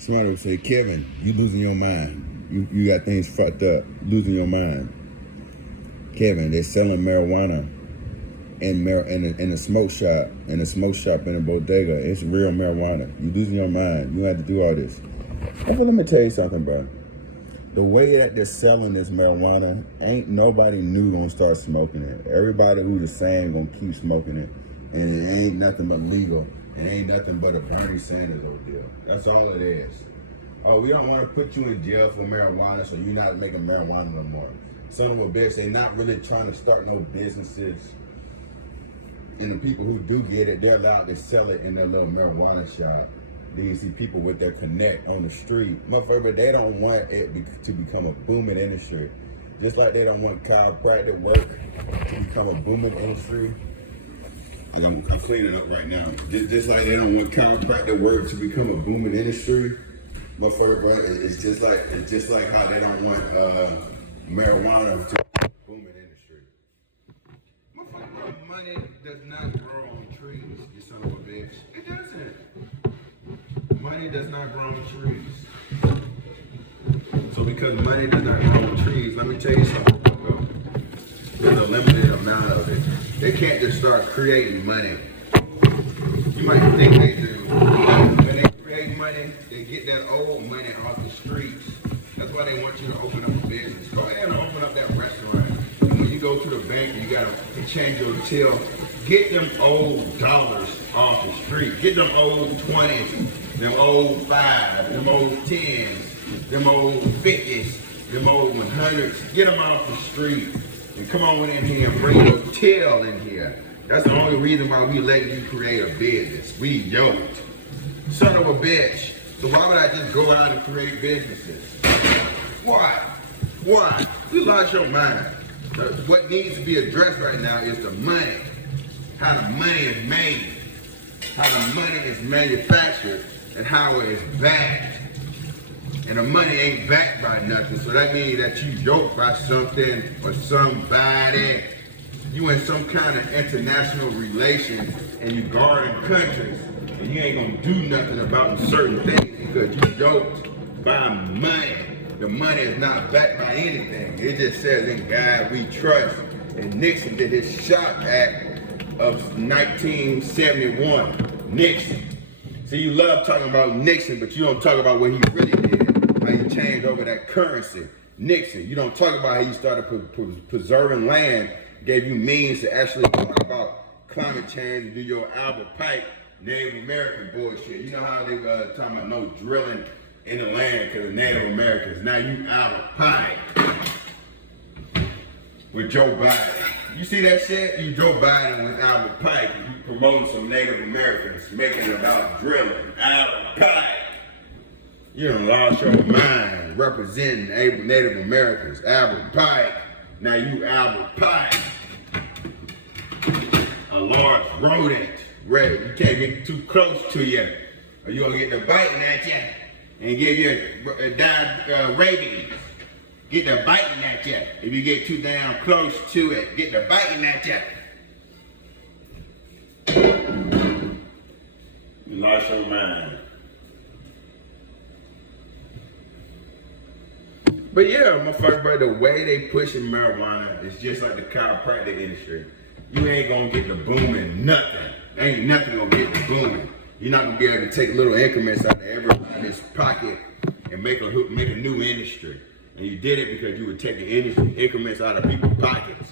Somebody would say, Kevin, you losing your mind. You got things fucked up, losing your mind. Kevin, they're selling marijuana in a smoke shop, in a bodega. It's real marijuana. You losing your mind. You have to do all this. But let me tell you something, bro. The way that they're selling this marijuana, ain't nobody new gonna start smoking it. Everybody who the same gonna keep smoking it. And it ain't nothing but legal. It ain't nothing but a Bernie Sanders ordeal. That's all it is. Oh, we don't want to put you in jail for marijuana, so you're not making marijuana no more. Son of a bitch, they're not really trying to start no businesses. And the people who do get it, they're allowed to sell it in their little marijuana shop. Then you see people with their connect on the street. Motherfucker, they don't want it to become a booming industry. Just like they don't want chiropractic work to become a booming industry. I'm cleaning up right now. Just like they don't want chiropractic work to become a booming industry. Motherfucker, it's just like how they don't want marijuana to be a booming industry. Motherfucker, money does not grow on trees, you son of a bitch. It doesn't. Money does not grow on trees. So because money does not grow on trees, let me tell you something. There's a limited amount of it. They can't just start creating money. You might think they do. When they create money, they get that old money off the streets. That's why they want you to open up a business. Go ahead and open up that restaurant. And when you go to the bank and you gotta change your till, get them old dollars off the street. Get them old 20s, them old 5s, them old 10s, them old 50s, them old 100s. Get them off the street. And come on in here and bring your till in here. That's the only reason why we let you create a business. We yoked. Son of a bitch. So why would I just go out and create businesses? Why? Why? You lost your mind. What needs to be addressed right now is the money. How the money is made. How the money is manufactured. And how it is backed. And the money ain't backed by nothing, so that means that you yoked by something or somebody. You in some kind of international relations and you guarding countries and you ain't gonna do nothing about certain things because you yoked by money. The money is not backed by anything. It just says in God we trust. And Nixon did his Shock Act of 1971. Nixon. See, you love talking about Nixon, but you don't talk about what he really did. How you changed over that currency. Nixon, you don't talk about how you started preserving land, gave you means to actually talk about climate change and do your Albert Pike Native American bullshit. You know how they talking about no drilling in the land because of Native Americans. Now you Albert Pike with Joe Biden. You see that shit? You Joe Biden with Albert Pike. You promoting some Native Americans, making it about drilling. Albert Pike. You done lost your mind representing Native Americans. Albert Pike. Now you Albert Pike. A large rodent. Ready. You can't get too close to you or you gonna get the biting at you and give you rabies. Get the biting at you. If you get too damn close to it, get the biting at you. You lost your mind. But yeah, motherfucker, bro, the way they pushing marijuana is just like the chiropractic industry. You ain't gonna get the booming nothing. Ain't nothing gonna get the booming. You're not gonna be able to take little increments out of everybody's pocket and make a new industry. And you did it because you were taking increments out of people's pockets.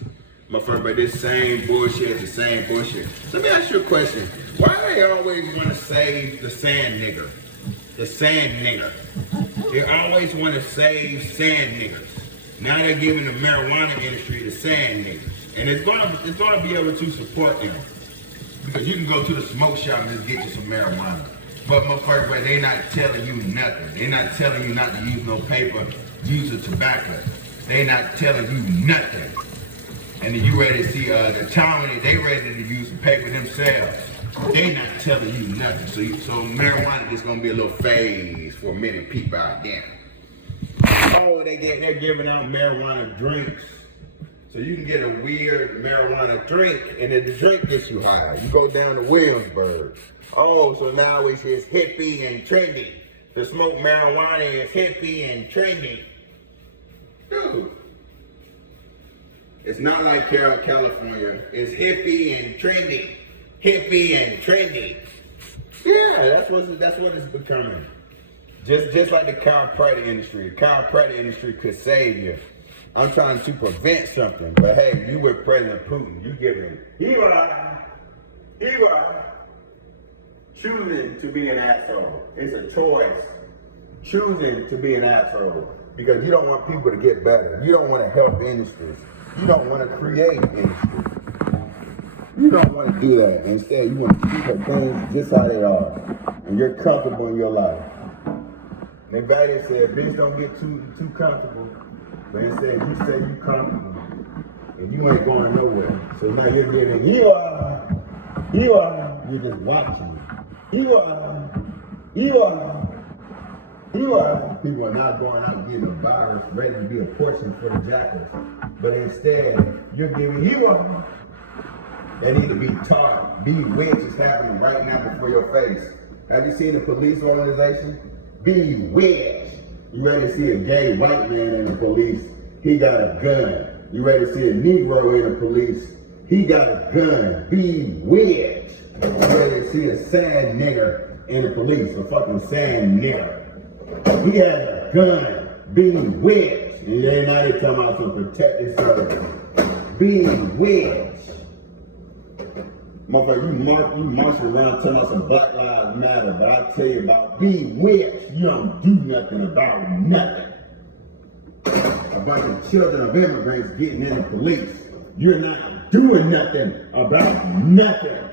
Motherfucker, but this same bullshit is the same bullshit. Let me ask you a question. Why do they always want to save the sand nigger? The sand nigger. They always want to save sand niggers. Now they're giving the marijuana industry the sand niggers. And it's gonna be able to support them. Because you can go to the smoke shop and just get you some marijuana. But motherfucker, but they not telling you nothing. They're not telling you not to use no paper, use the tobacco. They not telling you nothing. And then you ready to see the Tommy, they ready to use the paper themselves. They not telling you nothing. So marijuana is gonna be a little phase for many people out there. Oh, they're giving out marijuana drinks. So you can get a weird marijuana drink, and then the drink gets you high. You go down to Williamsburg. Oh, so now it's just hippie and trendy. to smoke marijuana is hippie and trendy. Dude. It's not like California. It's hippie and trendy. Hippie and trendy. Yeah, that's what it's becoming. Just like the chiropractic industry. The chiropractic industry could save you. I'm trying to prevent something, but hey, you with President Putin, you giving him choosing to be an asshole. It's a choice. Choosing to be an asshole. Because you don't want people to get better. You don't want to help industries. You don't want to create industries. You don't want to do that. Instead, you want to keep things just how they are. And you're comfortable in your life. Nevada said, bitch, don't get too comfortable. But instead, you say you comfortable. And you ain't going nowhere. So now you're giving, you're just watching. People are not going out getting a virus ready to be a portion for the jackals. But instead, you're giving They need to be taught. Bewitch is happening right now before your face. Have you seen the police organization? Bewitch. You ready to see a gay white man in the police? He got a gun. You ready to see a Negro in the police? He got a gun. Bewitch. You ready to see a sand nigger in the police? A fucking sand nigger. He has a gun. Bewitch. And they now they come out to protect his service. Bewitch. Motherfucker, you march around telling us some Black Lives Matter, but I tell you about bewitched. You don't do nothing about nothing. A bunch of children of immigrants getting in the police. You're not doing nothing about nothing.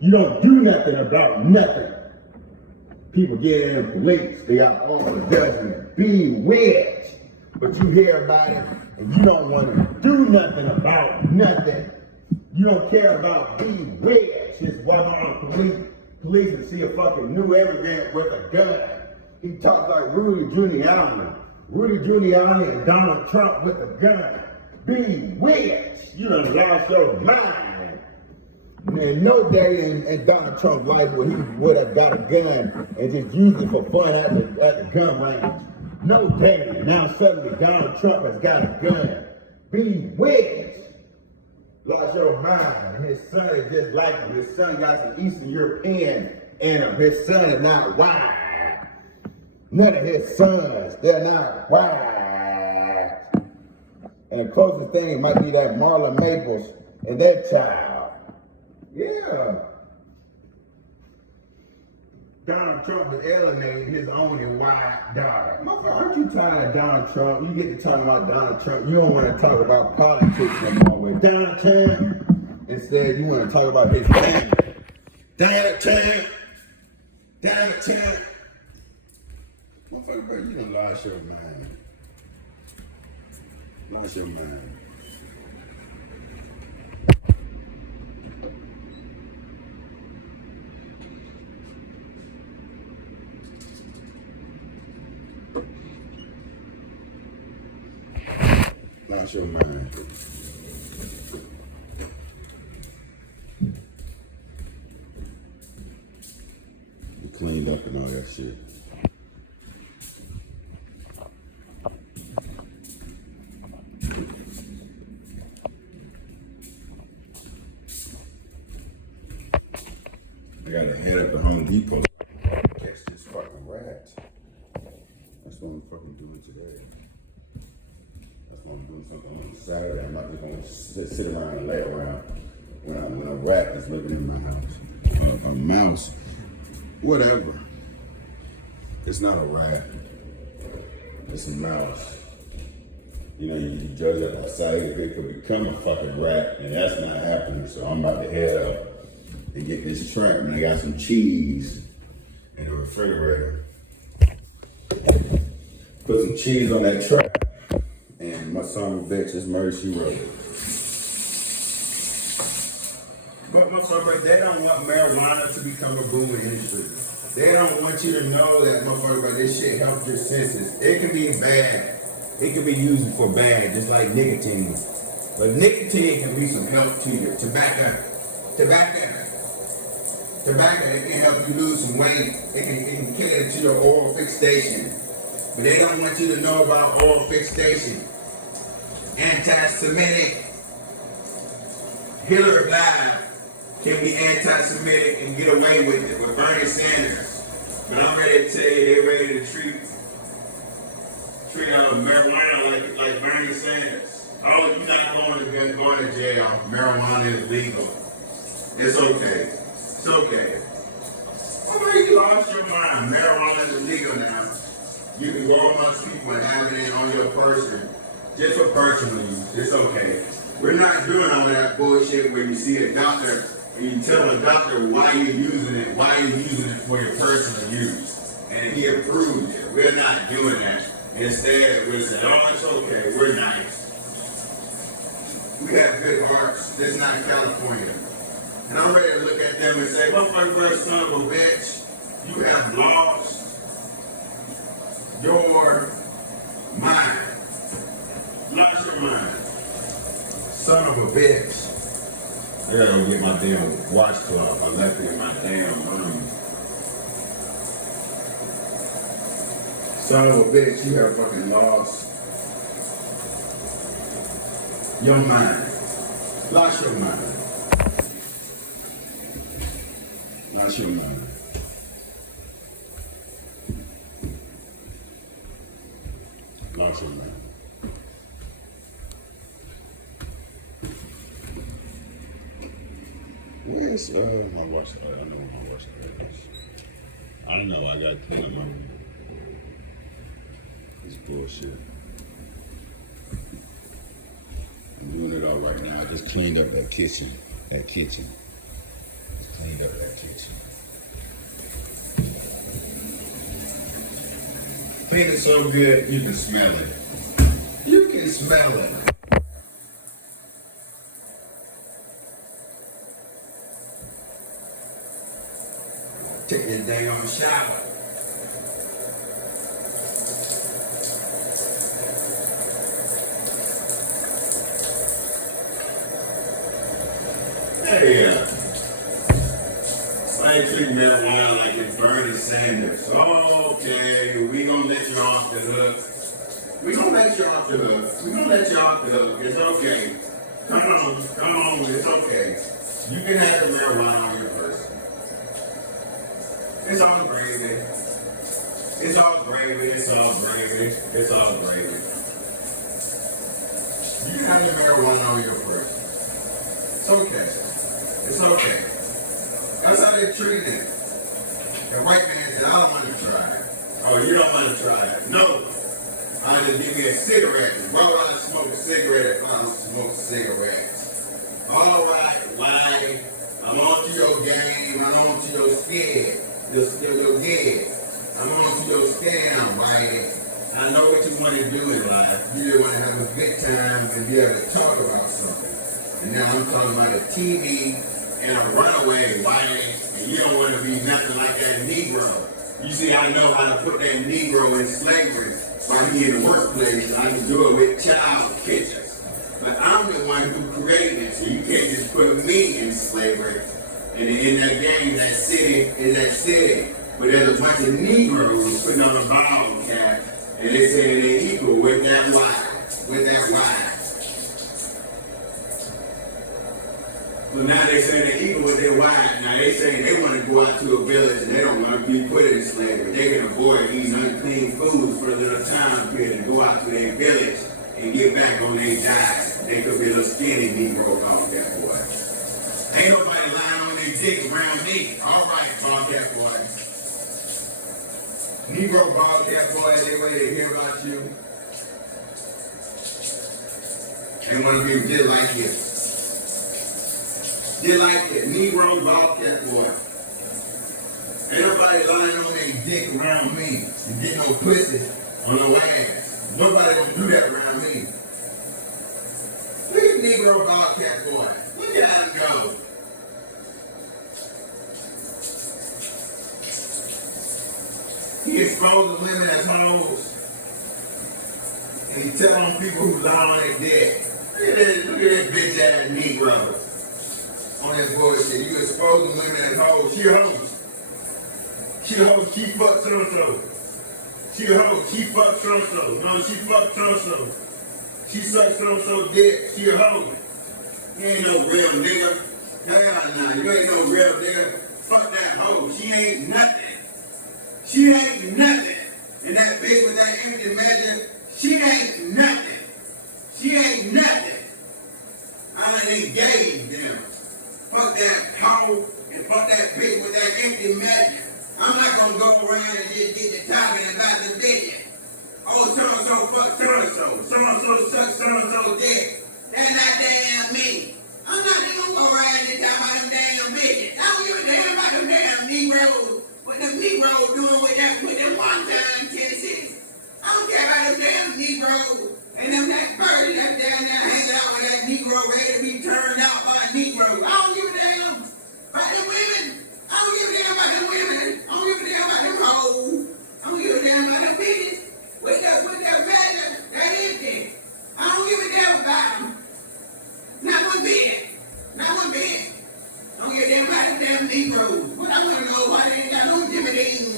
You don't do nothing about nothing. People get in the police, they got all the judgment. Bewitched. But you hear about it, and you don't want to do nothing about nothing. You don't care about bewitched. Just walk around police and see a fucking new immigrant with a gun. He talks like Rudy Giuliani. Rudy Giuliani and Donald Trump with a gun. Bewitched. You done lost your mind. Man, no day in Donald Trump's life where he would have got a gun and just used it for fun at the gun range. No day. Now suddenly Donald Trump has got a gun. Bewitched. Lost your mind. His son is just like him. His son got some Eastern European in him. His son is not white. None of his sons, they're not white. And the closest thing might be that Marla Maples and that child. Yeah. Donald Trump is alienating his only white daughter. Motherfucker, aren't you tired of Donald Trump? You get to talk about Donald Trump. You don't want to talk about politics anymore with Donald Trump. Instead, you want to talk about his family. Donald Trump. Donald Trump. Motherfucker, bro, you done lost your mind. Lost your mind. Lost your mind. You cleaned up and all that shit. I gotta head up to Home Depot. Catch this fucking rat. That's what I'm fucking doing today. That's why I'm doing something on Saturday. I'm not just gonna sit around and lay around when a rat is living in my house. A mouse, whatever. It's not a rat. It's a mouse. You know, you judge it outside if it could become a fucking rat, and that's not happening. So I'm about to head up and get this trap, and I got some cheese in the refrigerator. Put some cheese on that trap. And my son of a bitch is Murray, she wrote it. But motherfucker, they don't want marijuana to become a booming industry. They don't want you to know that motherfucker, this shit helps your senses. It can be bad. It can be used for bad, just like nicotine. But nicotine can be some help to you. Tobacco. Tobacco, it can help you lose some weight. It can cater to your oral fixation. But they don't want you to know about oral fixation. Anti-Semitic. Hillary can be anti-Semitic and get away with it with Bernie Sanders. But I'm ready to tell you, they're ready to treat marijuana like Bernie Sanders. Oh, you're not going to jail. Marijuana is legal. It's okay. It's okay. Well, you lost your mind. Marijuana is illegal now. You can go amongst people and have it on your person. Just for personal use. It's okay. We're not doing all that bullshit where you see a doctor and you tell a doctor why you're using it for your personal use. And he approves it. We're not doing that. Instead, we're saying, oh, it's okay. We're nice. We have good hearts. This is not California. And I'm ready to look at them and say, motherfucker, son of a bitch, you have lost your mind. Lost your mind. Son of a bitch. I gotta go get my damn washcloth. I left it in my damn room. Son of a bitch, you have fucking lost your mind. Lost your mind. Lost your mind. Lost your mind. Where's my watch? I don't know my watch. I don't know. I got to in my room. It's bullshit. I'm doing it all right now. I just cleaned up that kitchen. Just cleaned up that kitchen. Clean it so good you can smell it. You can smell it. Take this dang on shower. Hey, I ain't treating marijuana like it's Bernie Sanders. Okay, we gonna let you off the hook. We gonna let you off the hook. It's okay. Come on, it's okay. You can have the marijuana on your person. It's all gravy. It's all gravy. You can have your marijuana on your person. It's okay. That's how they treat it. The white man said, I don't want to try it. Oh, you don't want to try it? No. I just give me a cigarette. Why would I smoke a cigarette if I don't smoke cigarettes? All right, why? I'm on to your game. I'm on to your skin. Your gig. I'm on to your scam, Whitey. I know what you want to do in life. You just want to have a good time and be able to talk about something. And now I'm talking about a TV and a runaway, Whitey. And you don't want to be nothing like that Negro. You see, I know how to put that Negro in slavery while he in the workplace, and I can do it with child kitchens. But I'm the one who created it, so you can't just put me in slavery. And in that game, that city, but there's a bunch of Negroes putting on a ball cap, and they say they're equal with that wire. But now they say they're equal with their wire. Now they say they want to go out to a village and they don't want to be put in slavery. They can avoid these unclean foods for a little time period and go out to their village and get back on their diet. They could be a little skinny Negro Bobcat boy. Ain't nobody lying on their dick around me. All right, Bobcat boy. Negro Bobcat boy, they wait to hear about you. They want to be just like you. Just like that Negro Bobcat boy. Ain't nobody lying on their dick around me and get no pussy on no ass. Nobody gonna do that around me. Look at Negro Bobcat boy. Look at how it go. He exposes women as hoes. And he telling people who lie on their dick. Look at that bitch ass Negro. on this bullshit. You exposing women as hoes. She a hoe. She a hoe. She fucked so. She a hoe. She fucked so. No, she fucked so. She sucked so dick. She a hoe. You ain't no real nigga. Hell nah. You ain't no real nigga. Fuck that hoe. She ain't nothing. She ain't nothing. And that bitch with that empty measure, she ain't nothing. She ain't nothing. I done engaged them. Fuck that hoe and fuck that bitch with that empty measure. I'm not gonna go around and just get to talking about the dick. Oh, so-and-so fuck so-and-so. So-and-so suck so-and-so dick. That's not damn me. I'm not even gonna go around and talk about them damn bitches. I don't give a damn about them damn Negroes. What them Negroes doing with them one-time Tennessee. I don't care about them damn Negroes. And them that bird that down there hanging out with that Negro ready to be turned out by a Negro. I don't give a damn about them women. I don't give a damn about them women. I don't give a damn about them hoes. I don't give a damn about them bitches. With their measure, that empty. I don't give a damn about them. Not one bit. Not one bit. I don't give a damn about them damn Negroes. But I want to know why they ain't got no dividends.